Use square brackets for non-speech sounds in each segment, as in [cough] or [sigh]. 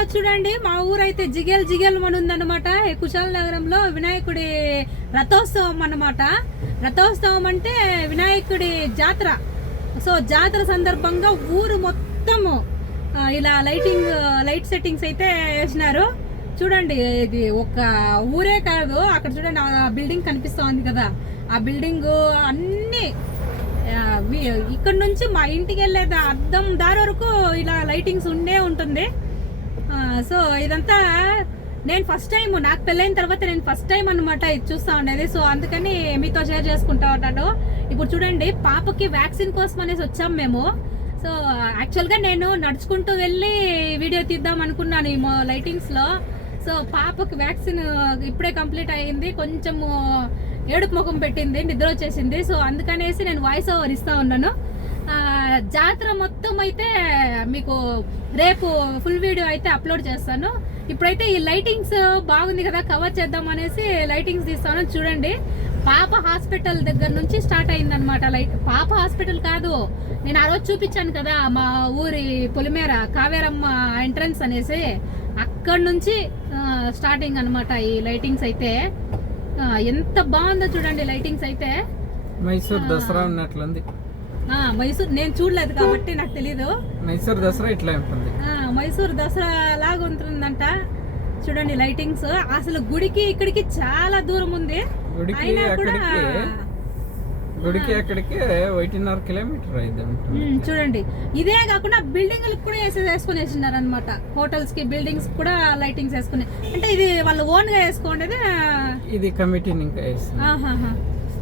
ఈరోజు చూడండి మా ఊరైతే జిగేల్ జిగేల్ మన ఉందన్నమాట. ఈ కుశాల నగరంలో వినాయకుడి రథోత్సవం అన్నమాట. రథోత్సవం అంటే వినాయకుడి జాతర. సో జాతర సందర్భంగా ఊరు మొత్తము ఇలా లైటింగ్ లైట్ సెట్టింగ్స్ అయితే వేసినారు. చూడండి ఇది ఒక ఊరే కాదు అక్కడ చూడండి ఆ బిల్డింగ్ కనిపిస్తోంది కదా. ఆ బిల్డింగ్ అన్ని ఇక్కడ నుంచి మా ఇంటికి వెళ్ళేది అద్దం దారి వరకు ఇలా లైటింగ్స్ ఉండే ఉంటుంది. సో ఇదంతా నేను ఫస్ట్ టైం నాకు పెళ్ళైన తర్వాత నేను ఫస్ట్ టైం అనమాట ఇది చూస్తూ ఉండేది. సో అందుకని మీతో షేర్ చేసుకుంటా ఉన్నాను. ఇప్పుడు చూడండి పాపకి వ్యాక్సిన్ కోసం అనేసి వచ్చాం మేము. సో యాక్చువల్గా నేను నడుచుకుంటూ వెళ్ళి వీడియో తీద్దాం అనుకున్నాను ఈ లైటింగ్స్లో సో పాపకి వ్యాక్సిన్ ఇప్పుడే కంప్లీట్ అయ్యింది. కొంచెము ఏడుపు ముఖం పెట్టింది నిద్ర వచ్చేసింది. సో అందుకనేసి నేను వాయిస్ ఓవర్ ఇస్తా ఉన్నాను. జాతర మొత్తం అయితే మీకు రేపు ఫుల్ వీడియో అయితే అప్లోడ్ చేస్తాను. ఇప్పుడైతే ఈ లైటింగ్స్ బాగుంది కదా కవర్ చేద్దాం అనేసి లైటింగ్స్ తీస్తాను. చూడండి పాప హాస్పిటల్ దగ్గర నుంచి స్టార్ట్ అయిందనమాట లైట్ పాప హాస్పిటల్ కాదు నేను ఆ రోజు చూపించాను కదా మా ఊరి పొలిమేర కావేరమ్మ ఎంట్రన్స్ అనేసి. అక్కడ నుంచి స్టార్టింగ్ అన్నమాట ఈ లైటింగ్స్ అయితే. ఎంత బాగుందో చూడండి లైటింగ్స్ అయితే. మైసూర్ దసరా ఉన్నట్లుంది మైసూర్ నేను చూడలేదు కాబట్టి నాకు తెలీదు. మైసూర్ దసరా ఇట్లా ఉంటుంది. ఆ, మైసూర్ దసరా లాగా ఉంటుందంట. చూడండి లైటింగ్స్. అసలు గుడికి ఇక్కడికి చాలా దూరం ఉంది. గుడికి అయినా కూడా గుడికి అక్కడికి ఒకటిన్నర కిలోమీటర్ అయింది చూడండి. ఇదే కాకుండా బిల్డింగ్లకు కూడా వేసి వేసుకుని వేసినారు అనమాట హోటల్స్కి బిల్డింగ్స్ కూడా లైటింగ్స్ వేసుకుని అంటే ఇది వాళ్ళు ఓన్గా వేసుకోండేది? ఇది కమిటీని ఇంకా.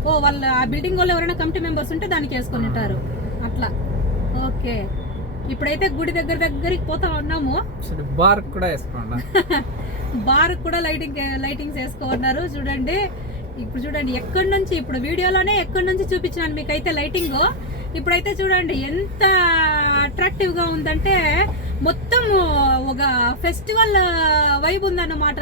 ఓ వాళ్ళ ఆ బిల్డింగ్ వాళ్ళు ఎవరైనా కమిటీ మెంబర్స్ ఉంటే దానికి వేసుకొని ఉంటారు. అట్లా. ఓకే. ఇప్పుడైతే గుడి దగ్గర దగ్గరికి పోతా ఉన్నాము. బార్ కూడా వేసుకోండి. [laughs] బార్ కూడా లైటింగ్ లైటింగ్స్ వేసుకోన్నారు. చూడండి. ఇప్పుడు చూడండి ఎక్కడి నుంచి ఇప్పుడు వీడియోలోనే ఎక్కడి నుంచి చూపించినాను మీకైతే లైటింగ్ ఇప్పుడైతే చూడండి ఎంత అట్రాక్టివ్గా ఉందంటే మొత్తం ఒక ఫెస్టివల్ వైబ్ ఉందన్నమాట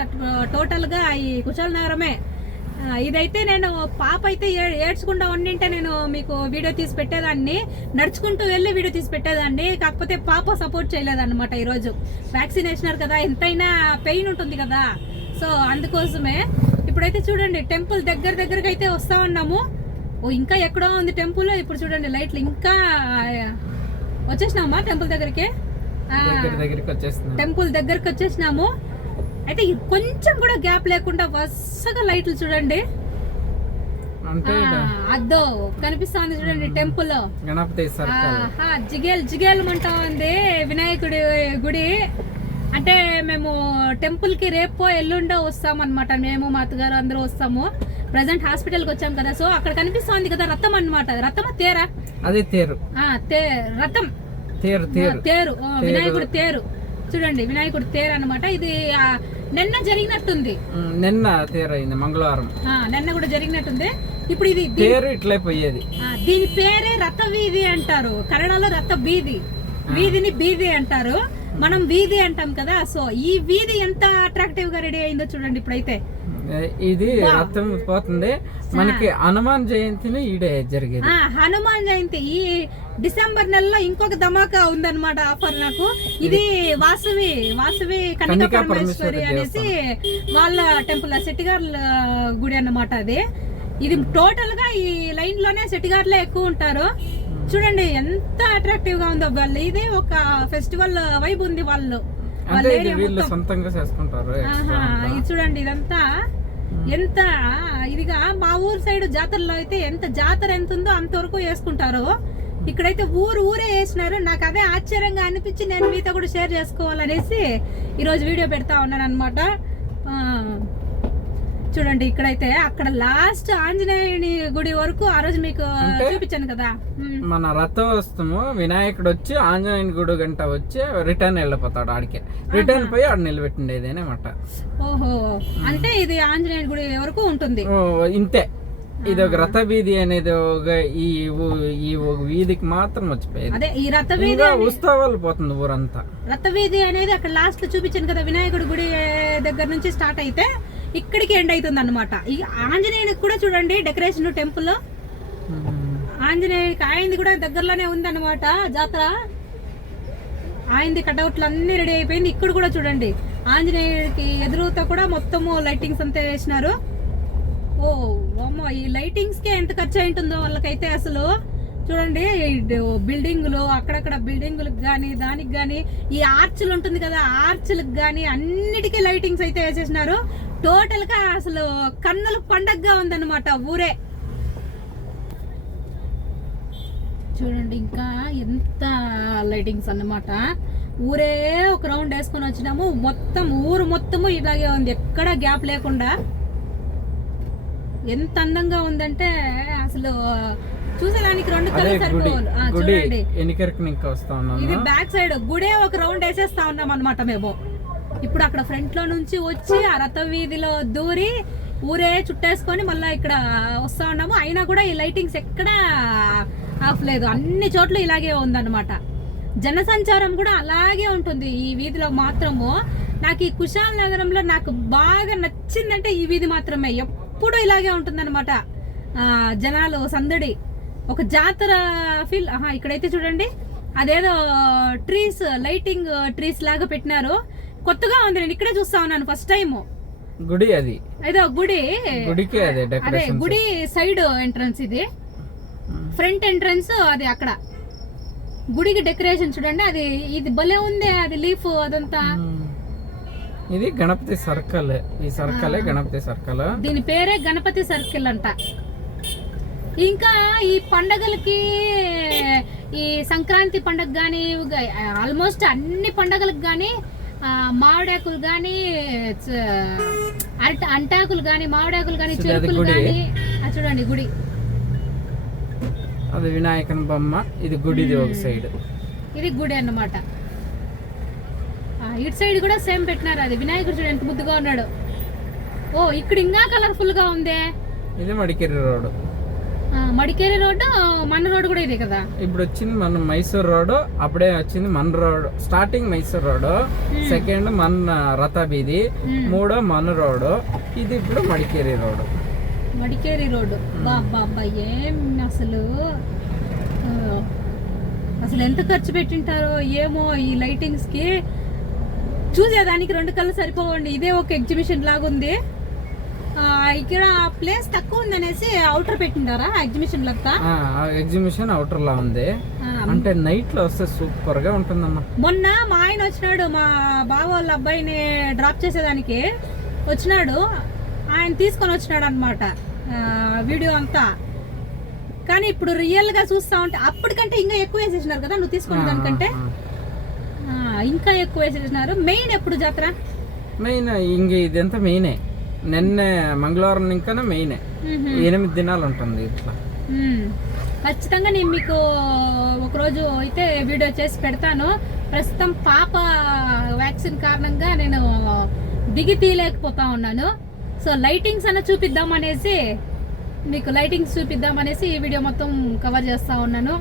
టోటల్గా ఈ కుశల నగరమే. ఆ, ఇదైతే నేను పాప అయితే ఏ- ఏడ్చకుండా ఉండింటే నేను మీకు వీడియో తీసి పెట్టేదాన్ని. నడుచుకుంటూ వెళ్ళి వీడియో తీసి పెట్టేదాన్ని. కాకపోతే పాప సపోర్ట్ చేయలేదన్నమాట ఈరోజు. వ్యాక్సిన్ వేసినారు కదా ఎంతైనా పెయిన్ ఉంటుంది కదా. సో అందుకోసమే ఇప్పుడైతే చూడండి టెంపుల్ దగ్గర దగ్గరకు అయితే వస్తా ఉన్నాము. ఓ ఇంకా ఎక్కడో ఉంది టెంపుల్. ఇప్పుడు చూడండి లైట్లు ఇంకా వచ్చేసినామా టెంపుల్ దగ్గరికి? టెంపుల్ దగ్గరకు వచ్చేసినాము. అయితే కొంచెం కూడా గ్యాప్ లేకుండా వరుసగా లైట్లు చూడండి. అద్దో కనిపిస్తుంది చూడండి టెంపుల్. జిగేల్ జిగేల్ అంటా ఉంది వినాయకుడి గుడి. అంటే మేము టెంపుల్కి రేపో ఎల్లుండో వస్తాం అనమాట మేము మా అత్తగారు అందరూ వస్తాము. ప్రజెంట్ హాస్పిటల్కి వచ్చాం కదా సో అక్కడ కనిపిస్తోంది కదా రథం అన్నమాట. రథమా తేరా? అది తేరు. రథం. తేరు తేరు. వినాయకుడి తేరు. చూడండి వినాయకుడి తేరు అన్నమాట. ఇది నిన్న జరిగినట్టుంది. నిన్న తేరు అయింది మంగళవారం నిన్న కూడా జరిగినట్టుంది. ఇప్పుడు ఇది దీ- తేరు ఇట్లే పోయేది. ఆ, దీని పేరే రథ వీధి అంటారు. కన్నడలో రథ వీధి. వీధిని బీది అంటారు. మనం వీధి అంటాం కదా సో ఈ వీధి ఎంత అట్రాక్టివ్గా రెడీ అయిందో చూడండి ఇప్పుడైతే. ఇది రథం పోతుంది. మనకి హనుమాన్ జయంతిని ఈడే జరిగేది. హనుమాన్ జయంతి. ఈ డిసెంబర్ నెలలో ఇంకొక ధమాకా ఉందన్నమాట ఆఫర్ నాకు. ఇది వాసవి వాసవి కన్నికా కన్నికా పరమేశ్వరి అనేసి వాళ్ళ టెంపుల్ సెట్టిగార్ల గుడి అన్నమాట అది. ఇది టోటల్గా ఈ లైన్లోనే సెట్టిగార్లే ఎక్కువ ఉంటారు. చూడండి ఎంత అట్రాక్టివ్గా ఉందో వాళ్ళు. ఇది ఒక ఫెస్టివల్ వైబ్ ఉంది వాళ్ళు. ఇది చూడండి ఇదంతా. ఎంత ఇదిగా మా ఊరు సైడ్ జాతరలో అయితే ఎంత జాతర ఎంత ఉందో అంతవరకు వేసుకుంటారు. ఇక్కడైతే ఊరు ఊరే వేసినారు. నాకు అదే ఆశ్చర్యంగా అనిపించి నేను మీతో కూడా షేర్ చేసుకోవాలనేసి ఈరోజు వీడియో పెడతా ఉన్నాను అనమాట చూడండి ఇక్కడైతే అక్కడ లాస్ట్ ఆంజనేయుని గుడి వరకు ఆ రోజు మీకు? చూపించాను కదా. మన రథోత్సవము వినాయకుడు వచ్చి ఆంజనేయుని గుడి గంట వచ్చి రిటర్న్ వెళ్ళిపోతాడు ఆడికి. రిటర్న్ పోయి ఆడ నిలబెట్టిండేది అనమాట ఓహో. అంటే ఇది ఆంజనేయుని గుడి వరకు ఉంటుంది. ఇంతే. ఇది ఒక రథ వీధి అనేది ఒక ఈ ఈ ఒక వీధికి మాత్రం వచ్చిపోయేది. అదే ఈ రథ వీధి ఉత్సవాలు పోతుంది ఊరంతా. రథవీధి అనేది అక్కడ లాస్ట్లో చూపించాను కదా వినాయకుడి గుడి దగ్గర నుంచి స్టార్ట్ అయితే ఇక్కడికి ఎండ్ అవుతుంది అనమాట ఈ ఆంజనేయునికి కూడా చూడండి డెకరేషన్ టెంపుల్ ఆంజనేయునికి ఆయనది కూడా దగ్గరలోనే ఉంది అనమాట జాతర. ఆయనది కటౌట్లు అన్ని రెడీ అయిపోయింది. ఇక్కడ కూడా చూడండి ఆంజనేయుడికి ఎదురుతో కూడా మొత్తము లైటింగ్స్ అంతా వేసినారు. ఈ లైటింగ్స్ కే ఎంత ఖర్చు అయింటుందో వాళ్ళకైతే అసలు చూడండి బిల్డింగులు అక్కడక్కడ బిల్డింగులకు కానీ దానికి కానీ ఈ ఆర్చులు ఉంటుంది కదా ఆర్చులకు కానీ అన్నిటికీ లైటింగ్స్ అయితే వేసేసినారు. టోటల్గా అసలు కన్నులు పండగగా ఉందన్నమాట ఊరే. చూడండి ఇంకా ఎంత లైటింగ్స్ అన్నమాట. ఊరే ఒక రౌండ్ వేసుకొని వచ్చినాము. మొత్తం ఊరు మొత్తము ఇలాగే ఉంది. ఎక్కడ గ్యాప్ లేకుండా. ఎంత అందంగా ఉందంటే అసలు చూసేదానికి రెండు కళ్ళు సరిపోవాలి చూడండి. ఇది బ్యాక్ సైడ్ గుడే ఒక రౌండ్ వేసేస్తా ఉన్నాం అనమాట మేము. ఇప్పుడు అక్కడ ఫ్రంట్లో నుంచి వచ్చి ఆ రథ వీధిలో దూరి ఊరే చుట్టేసుకొని మళ్ళీ ఇక్కడ వస్తా ఉన్నాము. అయినా కూడా ఈ లైటింగ్స్ ఎక్కడ ఆఫ్ లేదు. అన్ని చోట్ల ఇలాగే ఉందన్నమాట. జనసంచారం కూడా అలాగే ఉంటుంది ఈ వీధిలో మాత్రము. నాకు ఈ కుశాల్ నగరంలో నాకు బాగా నచ్చిందంటే ఈ వీధి మాత్రమే. ఎప్పుడు ఇలాగే ఉంటుందన్నమాట. ఆ, జనాలు సందడి. ఒక జాతర ఫీల్ ఆహా ఇక్కడైతే చూడండి. అదేదో ట్రీస్ లైటింగ్ ట్రీస్ లాగా పెట్టినారు. కొత్తగా ఉంది నేను ఇక్కడే చూస్తా ఉన్నాను ఫస్ట్ టైం గుడి అది. ఏదో గుడి. గుడికే అదే గుడి సైడ్ ఎంట్రన్స్ ఇది. ఫ్రంట్ ఎంట్రన్స్ అది అక్కడ. గుడికి డెకరేషన్ చూడండి అది ఇది భలే ఉంది అది లీఫ్ అదంతా. ఇది గణపతి సర్కిల్. ఈ సర్కిలే గణపతి సర్కిల్. దీని పేరే గణపతి సర్కిల్ అంట. ఇంకా ఈ పండగలకి ఈ సంక్రాంతి పండగ కానీ ఆల్మోస్ట్ అన్ని పండగలకు కానీ మామిడాకులు కానీ అరట అంటాకులు కానీ మామిడాకులు కానీ చెరుకులు. కానీ చూడండి గుడి. అది వినాయకన్ బొమ్మ. ఇది గుడిది ఒక సైడ్. ఇది గుడి అన్నమాట. ఇటు సైడ్ కూడా సేమ్ పెట్టినారు. అది వినాయకుడు చూడండి ఎంత ముద్దుగా ఉన్నాడు. ఓ ఇక్కడ ఇంకా కలర్ఫుల్గా ఉందే. ఇది మడికేరి రోడ్ మడికేరి రోడ్డు మన రోడ్డు కూడా ఇదే కదా? ఇప్పుడు వచ్చింది మన మైసూర్ రోడ్ అప్పుడే వచ్చింది మన road starting Mysore road second మన రథ బీది మ్మ్. మూడో మన రోడ్ ఇది ఇప్పుడు మడికేరి రోడ్ మడికేరి రోడ్డు. బాబా ఏం అసలు? అసలు ఎంత ఖర్చు పెట్టింటారో ఏమో ఈ లైటింగ్స్కి. చూసేదానికి రెండు కళ్ళు సరిపోవండి. ఇదే ఒక ఎగ్జిబిషన్ లాగా ఉంది ఆ, ఇక్కడ ప్లేస్ తక్కువ ఉందనేసి అవుటర్ పెట్టిండారా? ఎగ్జిబిషన్ లెక్క? ఎగ్జిబిషన్ అవుటర్ లా ఉంది. అంటే నైట్లో వస్తే సూపర్గా ఉంటుందమ్మా. మొన్న మా ఆయన వచ్చినాడు. మా బావ వాళ్ళ అబ్బాయిని డ్రాప్ చేసేదానికి వచ్చినాడు. ఆయన తీసుకొని వచ్చినాడు అనమాట వీడియో అంతా. కానీ ఇప్పుడు రియల్గా చూస్తా ఉంటే అప్పటికంటే ఇంకా ఎక్కువ వేసేసినారు కదా నువ్వు తీసుకున్న దానికంటే? ఇంకా ఎక్కువ వేసేసినారు. మెయిన్ ఎప్పుడు జాతర? మెయిన్ ఇంక ఇదంతా మెయినే. నిన్నే మంగళవారం ఇంకానే మెయినే. ఎనిమిది దినాలు ఉంటుంది ఇట్లా. ఖచ్చితంగా నేను మీకు ఒకరోజు అయితే వీడియో చేసి పెడతాను. ప్రస్తుతం పాప వ్యాక్సిన్ కారణంగా నేను దిగి తీయలేకపోతా ఉన్నాను. సో లైటింగ్స్ అన్న చూపిద్దాం అనేసి మీకు లైటింగ్స్ చూపిద్దాం అనేసి ఈ వీడియో మొత్తం కవర్ చేస్తా ఉన్నాను.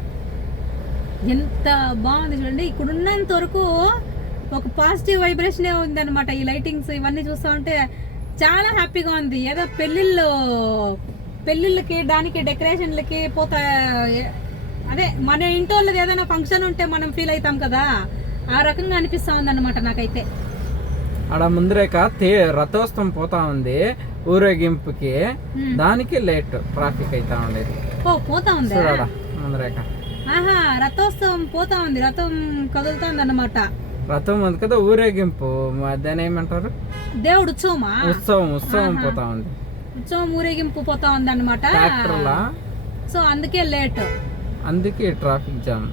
ఎంత బాగుంది చూడండి. ఇక్కడ ఉన్నంత వరకు ఒక పాజిటివ్ వైబ్రేషనే ఉందన్నమాట ఈ లైటింగ్స్ ఇవన్నీ చూస్తా ఉంటే. చాలా హ్యాపీగా ఉంది. ఏదో పెళ్ళిళ్ళు పెళ్ళిళ్ళకి దానికి డెకరేషన్లకి పోతా అదే మన ఇంటోళ్ళది ఏదైనా ఫంక్షన్ ఉంటే మనం ఫీల్ అవుతాం కదా. ఆ రకంగా అనిపిస్తా ఉందన్నమాట నాకైతే. ఆడ ముందరేక తే రథోత్సవం పోతా ఉంది. ఊరేగింపుకి. దానికి లేట్ ట్రాఫిక్ అయితా ఉండేది. ఓ పోతా ఉందా? ముందరేక. ఆహా రథోత్సవం పోతా ఉంది రథం కదులుతోంది అన్నమాట రథం ఉంది కదా ఊరేగింపు దాన్ని ఏమంటారు? దేవుడు ఉత్సవమా? ఉత్సవం ఉత్సవం పోతా ఉంది. ఉత్సవం ఊరేగింపు పోతా ఉంది ట్రాక్టర్లా? సో అందుకే లేట్. అందుకే ట్రాఫిక్ జామ్.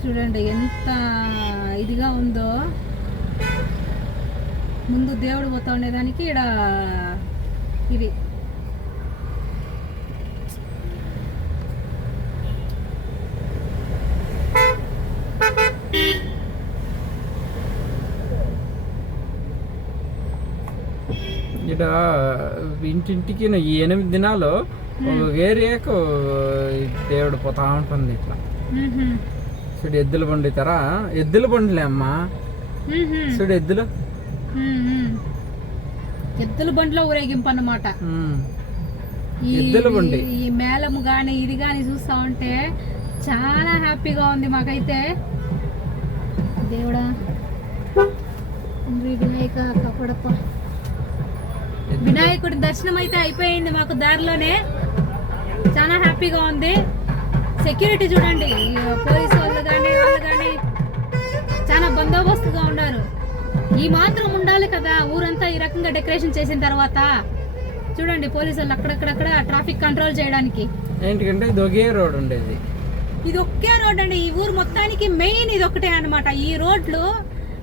చూడండి ఎంత ఇదిగా ఉందో. ముందు దేవుడు పోతా ఉండేదానికి ఇక్కడ ఇది. ఇక్కడ ఇంటింటికి ఈ ఎనిమిది దినాలు ఏరియాకు దేవుడు పోతా ఉంటుంది ఇట్లా. చూడు ఎద్దుల బండి తరా? ఎద్దుల బండిలే అమ్మా. చూడు ఎద్దులు. ఎద్దుల బండిలో ఊరేగింపు అన్నమాట ఎద్దుల బండి. ఈ మేళము కానీ ఇది కానీ చూస్తా ఉంటే చాలా హ్యాపీగా ఉంది మాకైతే. దేవుడా వినాయక కాపాడప్ప. వినాయకుడి దర్శనం అయితే అయిపోయింది మాకు దారిలోనే. చాలా హ్యాపీగా ఉంది. సెక్యూరిటీ చూడండి. పోలీస్ వాళ్ళు కానీ వాళ్ళు కానీ చాలా బందోబస్తుగా ఉన్నారు. ఈ మాత్రం ఉండాలి కదా. ఊరంతా ఈ రకంగా డెకరేషన్ చేసిన తర్వాత. చూడండి పోలీసు వాళ్ళు అక్కడక్కడక్కడ ట్రాఫిక్ కంట్రోల్ చేయడానికి. ఏంటికంటే ఇది ఒకే రోడ్ ఉండేది. ఇది ఒకే రోడ్ అండి. ఈ ఊరు మొత్తానికి మెయిన్ ఇది ఒకటే అన్నమాట. ఈ రోడ్లు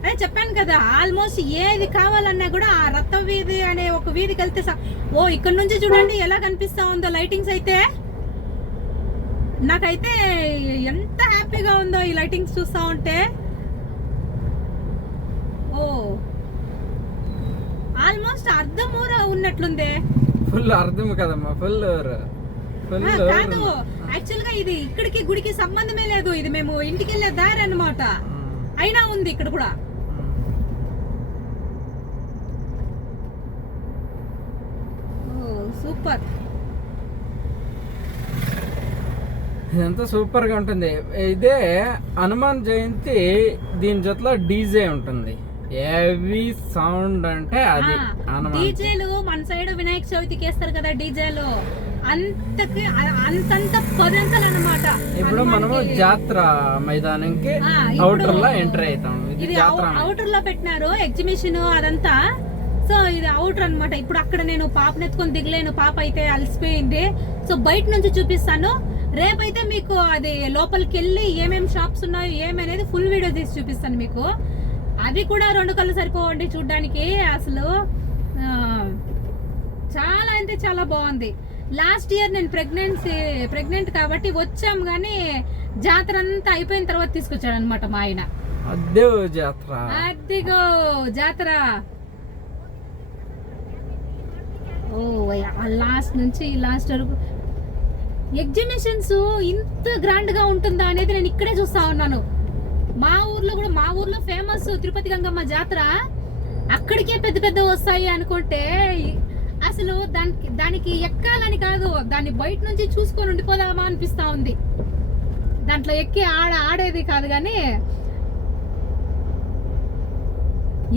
అదే చెప్పాను కదా ఆల్మోస్ట్ ఏది కావాలన్నా కూడా ఆ రత్త వీధి అనే ఒక వీధికి వెళ్తే ఓ ఇక్కడ నుంచి చూడండి ఎలా కనిపిస్తా ఉందో లైటింగ్స్ అయితే. నాకైతే ఎంత హ్యాపీగా ఉందో ఈ లైటింగ్స్ చూస్తా ఉంటే. ఓ ఆల్మోస్ట్ అర్ధమూర ఉన్నట్లుందే. ఫుల్ అర్థం కదమ్మా ఫుల్ ఫుల్ కాదు యాక్చువల్గా ఇది ఇక్కడికి గుడికి సంబంధమే లేదు. ఇది మేము ఇంటికి వెళ్ళే దారి అన్నమాట. అయినా ఉంది ఇక్కడ కూడా ఓ సూపర్ ఇదంతా సూపర్గా ఉంటుంది. ఇదే హనుమాన్ జయంతి దీని జొతలో డీజే ఉంటుంది. హెవీ సౌండ్ అంటే అది డీజేలు మన సైడ్ వినాయక చవితికి వేస్తారు కదా డీజేలు. అంతకి అ- అంతంత పదంతలు అన్నమాట ఇప్పుడు మనము జాత్ర మైదానంకి అవుటర్లో ఎంటర్ అవుతాం. ఇది అవుటర్లో పెట్టినారు ఎగ్జిబిషన్ అదంతా. సో ఇది అవుటర్ అన్నమాట. ఇప్పుడు అక్కడ నేను పాపను ఎత్తుకొని దిగలేను. పాప అయితే అలసిపోయింది. సో బయట నుంచి చూపిస్తాను. రేపైతే మీకు అది లోపలికి వెళ్ళి ఏమేమి షాప్స్ ఉన్నాయో ఏమనేది ఫుల్ వీడియో తీసి చూపిస్తాను మీకు. అది కూడా రెండు కళ్ళు సరిపోవండి చూడ్డానికి. అసలు చాలా అంటే చాలా బాగుంది. లాస్ట్ ఇయర్ నేను ప్రెగ్నెన్సీ ప్రెగ్నెంట్ కాబట్టి వచ్చాం కానీ జాతర అంతా అయిపోయిన తర్వాత తీసుకొచ్చాడు అనమాట మా ఆయన. అదే జాత్ర. అదిగో జాతర. ఓ లాస్ట్ నుంచి లాస్ట్ వరకు ఎగ్జిబిషన్స్ ఇంత గ్రాండ్గా ఉంటుందా అనేది నేను ఇక్కడే చూస్తా ఉన్నాను. మా ఊర్లో కూడా మా ఊర్లో ఫేమస్ తిరుపతి గంగమ్మ జాతర అక్కడికే పెద్ద పెద్ద వస్తాయి అనుకుంటే అసలు దానికి దానికి ఎక్కాలని కాదు. దాన్ని బయట నుంచి చూసుకొని ఉండిపోదామా అనిపిస్తా ఉంది. దాంట్లో ఎక్కి ఆడ ఆడేది కాదు కానీ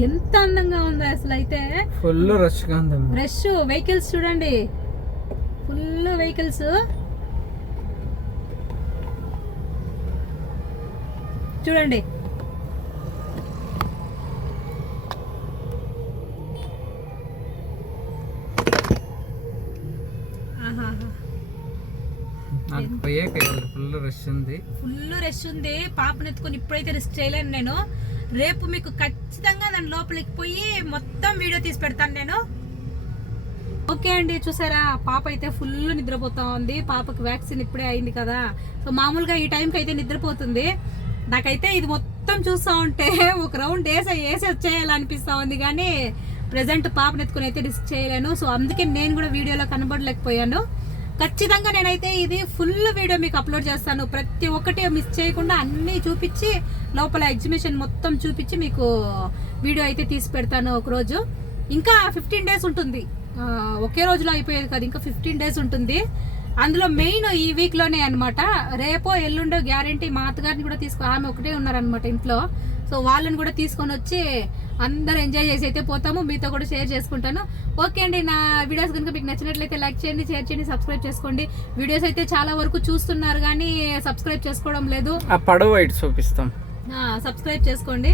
ఎంత అందంగా ఉందో అసలు అయితే. ఫుల్ రష్ రష్ వెహికల్స్ చూడండి. ఫుల్ వెహికల్స్ చూడండి. ఫుల్ రష్ ఉంది. ఫుల్ రష్ ఉంది. పాపను ఎత్తుకొని ఇప్పుడైతే రిస్క్ చేయలేను నేను. రేపు మీకు ఖచ్చితంగా దాని లోపలికి పోయి మొత్తం వీడియో తీసి పెడతాను నేను. ఓకే అండి చూసారా? పాప అయితే ఫుల్ నిద్రపోతా ఉంది. పాపకి వ్యాక్సిన్ ఇప్పుడే అయింది కదా. సో మామూలుగా ఈ టైంకి అయితే నిద్రపోతుంది. నాకైతే ఇది మొత్తం చూస్తా ఉంటే ఒక రౌండ్ వేసి వేసి వచ్చేయాలనిపిస్తా ఉంది కానీ ప్రజెంట్ పాపను ఎత్తుకుని అయితే రిస్క్ చేయలేను. సో అందుకే నేను కూడా వీడియోలో కనబడలేకపోయాను. ఖచ్చితంగా నేనైతే ఇది ఫుల్ వీడియో మీకు అప్లోడ్ చేస్తాను. ప్రతి ఒక్కటి మిస్ చేయకుండా అన్నీ చూపించి లోపల ఎగ్జిబిషన్ మొత్తం చూపించి మీకు వీడియో అయితే తీసి పెడతాను ఒకరోజు. ఇంకా ఫిఫ్టీన్ డేస్ ఉంటుంది. ఒకే రోజులో అయిపోయేది కాదు ఇంకా ఫిఫ్టీన్ డేస్ ఉంటుంది. అందులో మెయిన్ ఈ వీక్లోనే అనమాట రేపో ఎల్లుండో గ్యారంటీ మా అత్తగారిని కూడా తీసుకో ఆమె ఒకటే ఉన్నారనమాట ఇంట్లో. సో వాళ్ళని కూడా తీసుకొని వచ్చి అందరు ఎంజాయ్ చేసి అయితే పోతాము. మీతో కూడా షేర్ చేసుకుంటాను. ఓకే అండి నా వీడియోస్ కనుక మీకు నచ్చినట్లయితే లైక్ చేయండి షేర్ చేయండి సబ్స్క్రైబ్ చేసుకోండి. వీడియోస్ అయితే చాలా వరకు చూస్తున్నారు కానీ సబ్స్క్రైబ్ చేసుకోవడం లేదు. పడవ చూపిస్తాం. సబ్స్క్రైబ్ చేసుకోండి.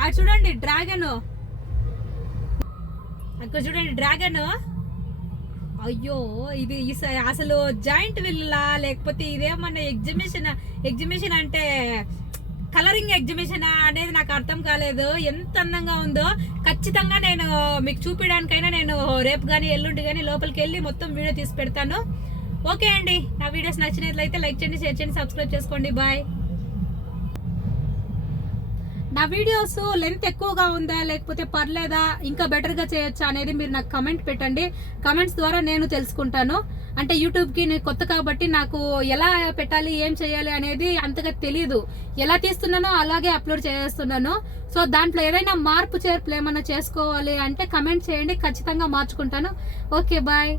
అక్కడ చూడండి డ్రాగన్ అక్కడ చూడండి డ్రాగన్ అయ్యో ఇది ఈ స- అసలు జాయింట్ విల్లా లేకపోతే ఇదేమన్నా ఎగ్జిబిషన్ ఎగ్జిబిషన్ అంటే కలరింగ్ ఎగ్జిబిషన్ అనేది నాకు అర్థం కాలేదు. ఎంత అందంగా ఉందో. ఖచ్చితంగా నేను మీకు చూపించడానికైనా నేను రేపు కానీ ఎల్లుండి కానీ లోపలికి వెళ్ళి మొత్తం వీడియో తీసి పెడతాను. ఓకే అండి. నా వీడియోస్ నచ్చినట్లయితే లైక్ చేయండి షేర్ చేయండి సబ్స్క్రైబ్ చేసుకోండి. బాయ్. నా వీడియోస్ లెంత్ ఎక్కువగా ఉందా లేకపోతే పర్లేదా ఇంకా బెటర్గా చేయొచ్చా అనేది మీరు నాకు కమెంట్ పెట్టండి. కమెంట్స్ ద్వారా నేను తెలుసుకుంటాను. అంటే యూట్యూబ్కి నేను కొత్త కాబట్టి నాకు ఎలా పెట్టాలి ఏం చేయాలి అనేది అంతగా తెలియదు ఎలా తీస్తున్నానో అలాగే అప్లోడ్ చేస్తున్నాను. సో దాంట్లో ఏదైనా మార్పు చేర్పులు ఏమైనా చేసుకోవాలి అంటే కమెంట్ చేయండి. ఖచ్చితంగా మార్చుకుంటాను. Okay bye